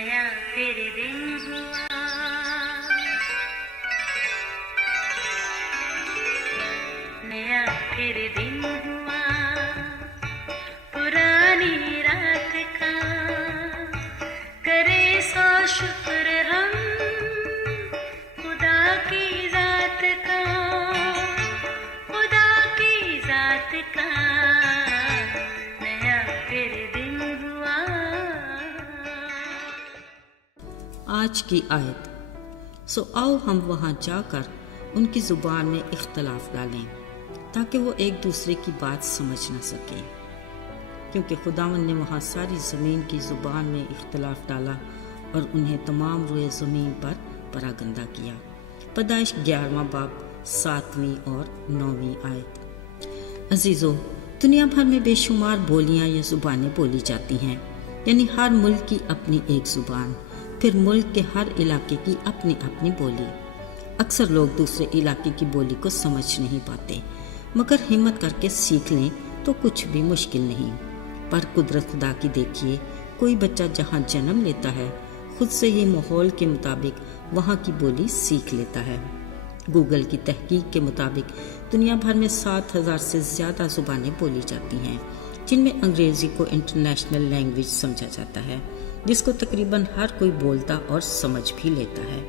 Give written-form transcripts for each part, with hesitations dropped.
نیا پھر دن ہوا، نیا پھر دن ہوا، پرانی رات کا کرے سو شکر ہم خدا کی ذات کا، خدا کی ذات کا نیا پھر دن ہوا۔ آج کی آیت، سو آؤ ہم وہاں جا کر ان کی زبان میں اختلاف ڈالیں تاکہ وہ ایک دوسرے کی بات سمجھ نہ سکے، کیونکہ خداوند نے وہاں ساری زمین کی زبان میں اختلاف ڈالا اور انہیں تمام روئے زمین پر پراگندہ کیا۔ پیدائش 11واں باب 7ویں اور 9ویں آیت۔ عزیزو، دنیا بھر میں بے شمار بولیاں یا زبانیں بولی جاتی ہیں، یعنی ہر ملک کی اپنی ایک زبان، پھر ملک کے ہر علاقے کی اپنی اپنی بولی۔ اکثر لوگ دوسرے علاقے کی بولی کو سمجھ نہیں پاتے، مگر ہمت کر کے سیکھ لیں تو کچھ بھی مشکل نہیں۔ پر قدرت خدا کی دیکھیے، کوئی بچہ جہاں جنم لیتا ہے خود سے ہی ماحول کے مطابق وہاں کی بولی سیکھ لیتا ہے۔ گوگل کی تحقیق کے مطابق دنیا بھر میں 7000 سے زیادہ زبانیں بولی جاتی ہیں، جن میں انگریزی کو انٹرنیشنل لینگویج سمجھا جاتا ہے، جس کو تقریباً ہر کوئی بولتا اور سمجھ بھی لیتا ہے۔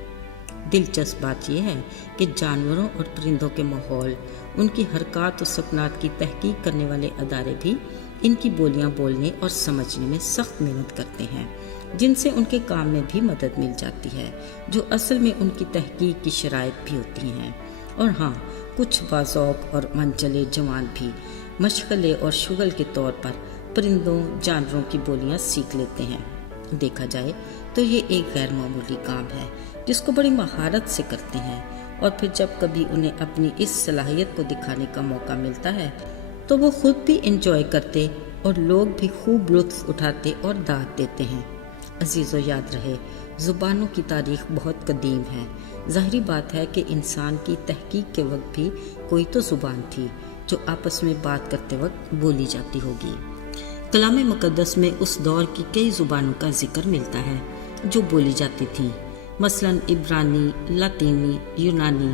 دلچسپ بات یہ ہے کہ جانوروں اور پرندوں کے ماحول، ان کی حرکات و سکنات کی تحقیق کرنے والے ادارے بھی ان کی بولیاں بولنے اور سمجھنے میں سخت محنت کرتے ہیں، جن سے ان کے کام میں بھی مدد مل جاتی ہے، جو اصل میں ان کی تحقیق کی شرائط بھی ہوتی ہیں۔ اور ہاں، کچھ باذوق اور منچلے جوان بھی مشغلے اور شغل کے طور پر پرندوں جانوروں کی بولیاں سیکھ لیتے ہیں۔ دیکھا جائے تو یہ ایک غیر معمولی کام ہے جس کو بڑی مہارت سے کرتے ہیں، اور پھر جب کبھی انہیں اپنی اس صلاحیت کو دکھانے کا موقع ملتا ہے تو وہ خود بھی انجوائے کرتے اور لوگ بھی خوب لطف اٹھاتے اور داد دیتے ہیں۔ عزیزو، یاد رہے، زبانوں کی تاریخ بہت قدیم ہے۔ ظاہری بات ہے کہ انسان کی تحقیق کے وقت بھی کوئی تو زبان تھی جو آپس میں بات کرتے وقت بولی جاتی ہوگی۔ کلام مقدس میں اس دور کی کئی زبانوں کا ذکر ملتا ہے جو بولی جاتی تھیں، مثلاً عبرانی، لاطینی، یونانی،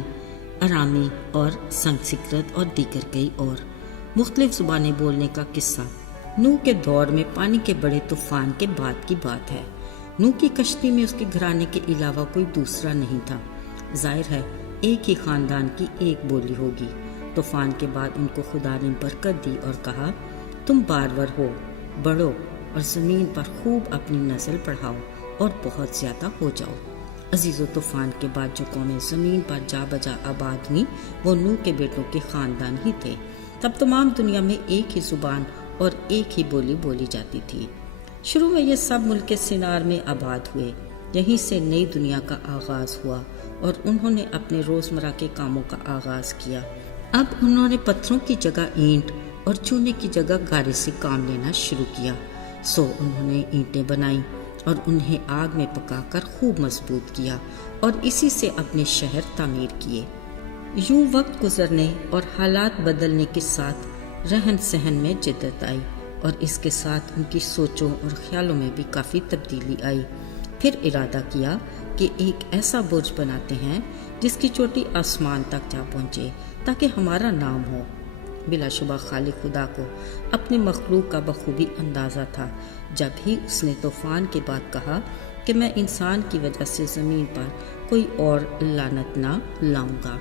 ارامی اور سنسکرت اور دیگر کئی اور مختلف زبانیں بولنے کا قصہ نوح کے دور میں پانی کے بڑے طوفان کے بعد کی بات ہے۔ نوح کی کشتی میں اس کے گھرانے کے علاوہ کوئی دوسرا نہیں تھا۔ ظاہر ہے ایک ہی خاندان کی ایک بولی ہوگی۔ طوفان کے بعد ان کو خدا نے برکت دی اور کہا، تم بارور ہو، بڑھو اور زمین پر خوب اپنی نسل بڑھاؤ اور بہت زیادہ ہو جاؤ۔ عزیز و طوفان کے بعد جو قومیں زمین پر جا بجا آباد ہوئیں وہ نوح کے بیٹوں کے خاندان ہی تھے۔ تب تمام دنیا میں ایک ہی زبان اور ایک ہی بولی بولی جاتی تھی۔ شروع میں یہ سب ملک سنار میں آباد ہوئے، یہیں سے نئی دنیا کا آغاز ہوا اور انہوں نے اپنے روزمرہ کے کاموں کا آغاز کیا۔ اب انہوں نے پتھروں کی جگہ اینٹ اور چونے کی جگہ گارے سے کام لینا شروع کیا۔ سو انہوں نے اینٹیں بنائیں اور انہیں آگ میں پکا کر خوب مضبوط کیا اور اسی سے اپنے شہر تعمیر کیے۔ یوں وقت گزرنے اور حالات بدلنے کے ساتھ رہن سہن میں جدت آئی اور اس کے ساتھ ان کی سوچوں اور خیالوں میں بھی کافی تبدیلی آئی۔ پھر ارادہ کیا کہ ایک ایسا برج بناتے ہیں جس کی چوٹی آسمان تک جا پہنچے تاکہ ہمارا نام ہو۔ بلا شبہ خالق خدا کو اپنے مخلوق کا بخوبی اندازہ تھا جب ہی اس نے طوفان کے بعد کہا کہ میں انسان کی وجہ سے زمین پر کوئی اور لعنت نہ لاؤں گا،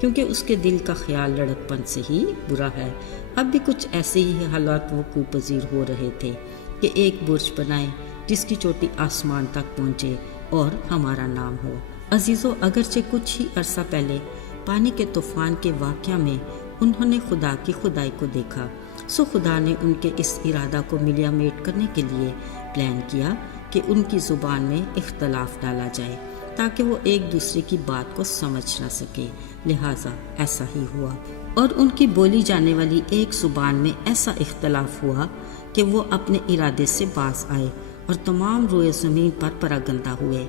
کیونکہ اس کے دل کا خیال لڑک پن سے ہی برا ہے۔ اب بھی کچھ ایسے ہی حالات وقوع پذیر ہو رہے تھے کہ ایک برج بنائیں جس کی چوٹی آسمان تک پہنچے اور ہمارا نام ہو۔ عزیزو، اگرچہ کچھ ہی عرصہ پہلے پانی کے طوفان کے واقعہ میں انہوں نے خدا کی خدائی کو دیکھا، سو خدا نے ان کے اس ارادہ کو ملیا میٹ کرنے کے لیے پلان کیا کہ ان کی زبان میں اختلاف ڈالا جائے تاکہ وہ ایک دوسرے کی بات کو سمجھ نہ سکے۔ لہٰذا ایسا ہی ہوا اور ان کی بولی جانے والی ایک زبان میں ایسا اختلاف ہوا کہ وہ اپنے ارادے سے باز آئے اور تمام روئے زمین پر پراگندہ ہوئے،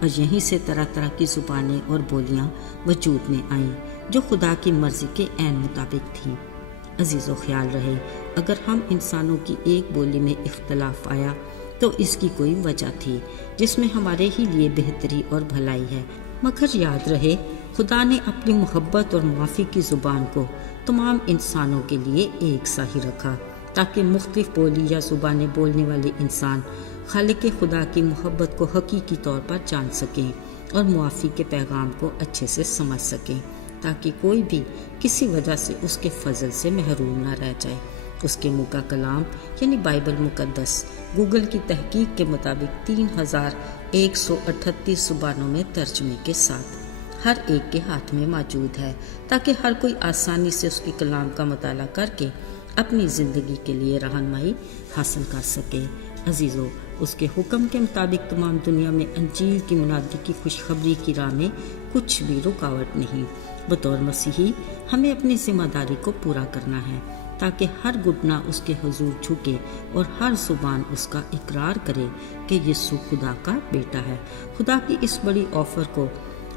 اور یہیں سے طرح طرح کی زبانیں اور بولیاں وجود میں آئیں جو خدا کی مرضی کے عین مطابق تھیں۔ عزیز و خیال رہے، اگر ہم انسانوں کی ایک بولی میں اختلاف آیا تو تو اس کی کوئی وجہ تھی جس میں ہمارے ہی لیے بہتری اور بھلائی ہے، مگر یاد رہے خدا نے اپنی محبت اور معافی کی زبان کو تمام انسانوں کے لیے ایک سا ہی رکھا، تاکہ مختلف بولی یا زبانیں بولنے والے انسان خالق خدا کی محبت کو حقیقی طور پر جان سکیں اور معافی کے پیغام کو اچھے سے سمجھ سکیں، تاکہ کوئی بھی کسی وجہ سے اس کے فضل سے محروم نہ رہ جائے۔ اس کے منہ کا کلام یعنی بائبل مقدس گوگل کی تحقیق کے مطابق 3138 زبانوں میں ترجمے کے ساتھ ہر ایک کے ہاتھ میں موجود ہے، تاکہ ہر کوئی آسانی سے اس کے کلام کا مطالعہ کر کے اپنی زندگی کے لیے رہنمائی حاصل کر سکے۔ عزیزو، اس کے حکم کے مطابق تمام دنیا میں انجیل کی منادی کی خوشخبری کی راہ میں کچھ بھی رکاوٹ نہیں۔ بطور مسیحی ہمیں اپنی ذمہ داری کو پورا کرنا ہے، تاکہ ہر گھٹنا اس کے حضور جھکے اور ہر زبان اس کا اقرار کرے کہ یسوع خدا کا بیٹا ہے۔ خدا کی اس بڑی آفر کو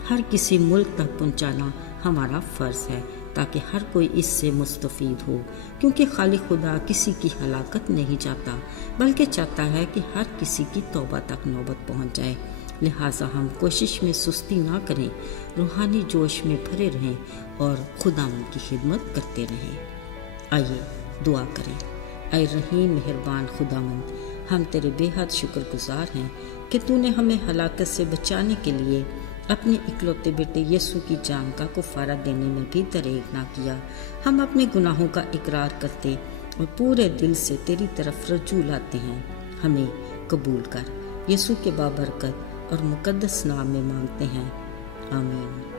ہر کسی ملک تک پہنچانا ہمارا فرض ہے، تاکہ ہر کوئی اس سے مستفید ہو، کیونکہ خالق خدا کسی کی ہلاکت نہیں چاہتا بلکہ چاہتا ہے کہ ہر کسی کی توبہ تک نوبت پہنچ جائے۔ لہٰذا ہم کوشش میں سستی نہ کریں، روحانی جوش میں بھرے رہیں اور خداوند کی خدمت کرتے رہیں۔ آئیے دعا کریں۔ اے رحیم مہربان خداوند، ہم تیرے بے حد شکر گزار ہیں کہ تو نے ہمیں ہلاکت سے بچانے کے لیے اپنے اکلوتے بیٹے یسوع کی جان کا کفارہ دینے میں بھی دریغ نہ کیا۔ ہم اپنے گناہوں کا اقرار کرتے اور پورے دل سے تیری طرف رجوع لاتے ہیں، ہمیں قبول کر۔ یسوع کے بابرکت اور مقدس نام میں مانگتے ہیں، آمین۔